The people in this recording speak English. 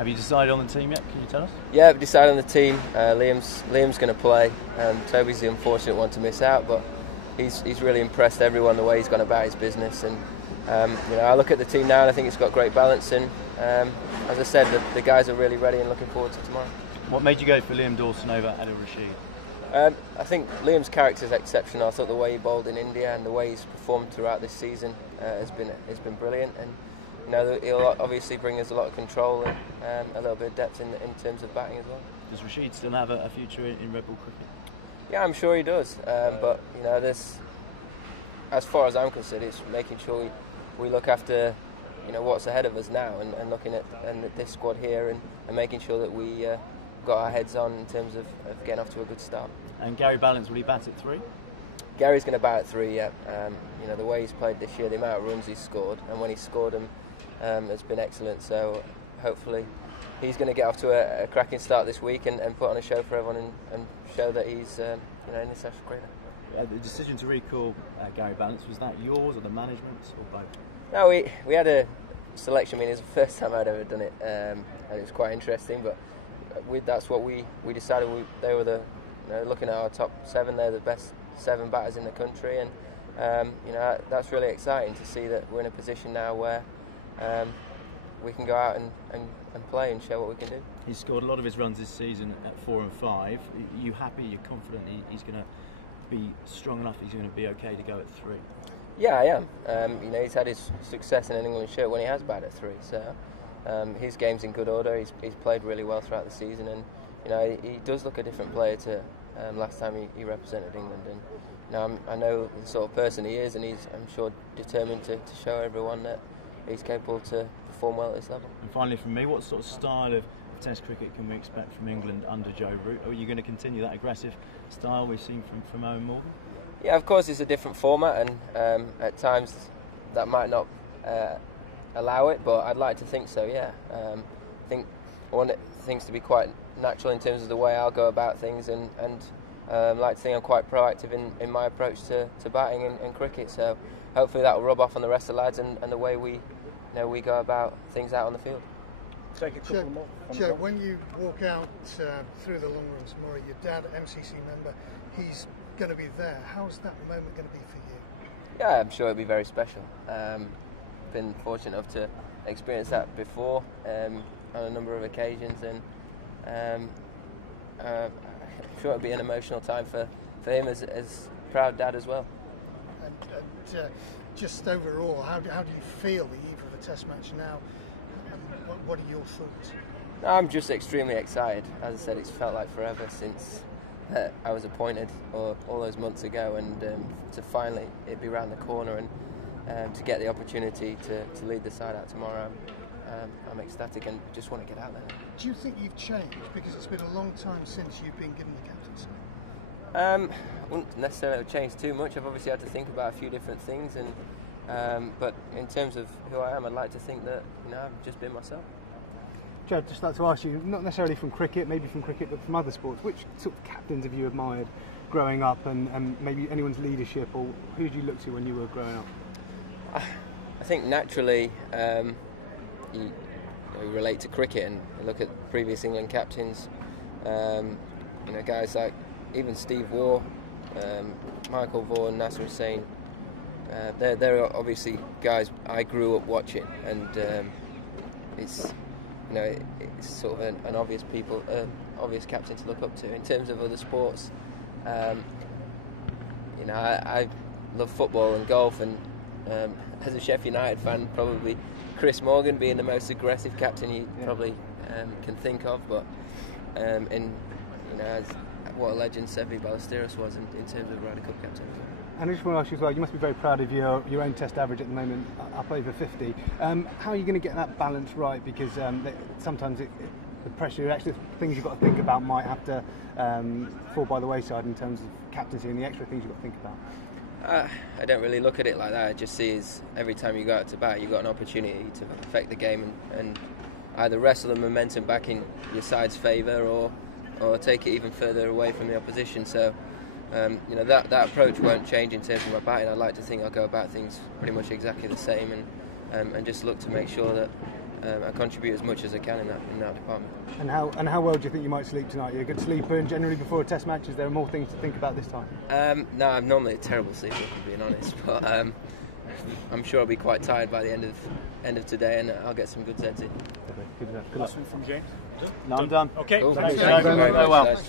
Have you decided on the team yet? Can you tell us? Yeah, we've decided on the team. Liam's going to play. Toby's the unfortunate one to miss out, but he's really impressed everyone the way he's gone about his business. And I look at the team now and I think it's got great balance. And as I said, the guys are really ready and looking forward to tomorrow. What made you go for Liam Dawson over Adil Rashid? I think Liam's character is exceptional. I thought the way he bowled in India and the way he's performed throughout this season has been brilliant. And he'll obviously bring us a lot of control and a little bit of depth in terms of batting as well. Does Rashid still have a future in red ball cricket? Yeah, I'm sure he does. But as far as I'm concerned, it's making sure we look after what's ahead of us now and looking at this squad here and making sure that we got our heads on in terms of getting off to a good start. And Gary Ballance, will he bat at 3? Gary's going to bat at 3, yeah. The way he's played this year, the amount of runs he's scored, and when he's scored them, has been excellent. So hopefully he's going to get off to a cracking start this week and put on a show for everyone and show that he's an international cricketer. The decision to recall Gary Ballance, was that yours or the management's or both? No, we had a selection meeting. It was the first time I'd ever done it, and it was quite interesting. But that's what we decided. They were looking at our top 7. They're the best 7 batters in the country, and that's really exciting to see that we're in a position now where we can go out and play and show what we can do. He's scored a lot of his runs this season at 4 and 5. Are you happy? You're confident he's going to be strong enough? He's going to be okay to go at 3? Yeah, I am. He's had his success in an England shirt when he has batted at 3. So his game's in good order. He's played really well throughout the season, and he does look a different player to last time he represented England. And I know the sort of person he is, and I'm sure determined to show everyone that he's capable to perform well at this level. And finally, from me, what sort of style of Test cricket can we expect from England under Joe Root? Are you going to continue that aggressive style we've seen from Owen Morgan? Yeah, of course it's a different format, and at times that might not allow it, but I'd like to think so, yeah. I think I want things to be quite natural in terms of the way I'll go about things, and like to think I'm quite proactive in my approach to batting and cricket, so hopefully that will rub off on the rest of the lads and the way we go about things out on the field. Take a couple more. Joe, when you walk out through the long run tomorrow, your dad, MCC member, he's going to be there. How's that moment going to be for you? Yeah, I'm sure it'll be very special. Been fortunate enough to experience that before on a number of occasions, and I'm sure it'll be an emotional time for him as proud dad as well. And just overall, how do you feel the eve of the Test match now? What are your thoughts? I'm just extremely excited. As I said, it's felt like forever since I was appointed all those months ago, and to finally it be around the corner and to get the opportunity to lead the side out tomorrow, I'm ecstatic and just want to get out there. Do you think you've changed? Because it's been a long time since you've been given the captaincy. I wouldn't necessarily have changed too much. I've obviously had to think about a few different things, but in terms of who I am, I'd like to think that I've just been myself. Joe, I'd just like to ask you, not necessarily from cricket, maybe from cricket, but from other sports, which sort of captains have you admired growing up, and maybe anyone's leadership, or who did you look to when you were growing up? I think naturally you relate to cricket and look at previous England captains, guys like even Steve Waugh, Michael Vaughan, Nasser Hussain. They're obviously guys I grew up watching, and it's sort of an obvious obvious captain to look up to. In terms of other sports, I love football and golf, and as a Sheffield United fan, probably Chris Morgan being the most aggressive captain you probably can think of, but as what a legend Sevi Ballesteros was in terms of Ryder Cup captain. And I just want to ask you as well, you must be very proud of your own Test average at the moment, up over 50. How are you going to get that balance right? Because sometimes the pressure, actually things you've got to think about might have to fall by the wayside in terms of captaincy and the extra things you've got to think about. I don't really look at it like that. I just see as every time you go out to bat, you've got an opportunity to affect the game and either wrestle the momentum back in your side's favour or take it even further away from the opposition. So that approach won't change in terms of my batting. I'd like to think I'll go about things pretty much exactly the same and just look to make sure that I contribute as much as I can in that department. And how well do you think you might sleep tonight? You're a good sleeper, and generally before a test match, is there more things to think about this time? No, I'm normally a terrible sleeper, if I'm being honest, but I'm sure I'll be quite tired by the end of today, and I'll get some good sets in. Good enough. Good luck. Last one from James. No, I'm done. Okay. Cool. Thanks. Thanks very much. Very well. Guys.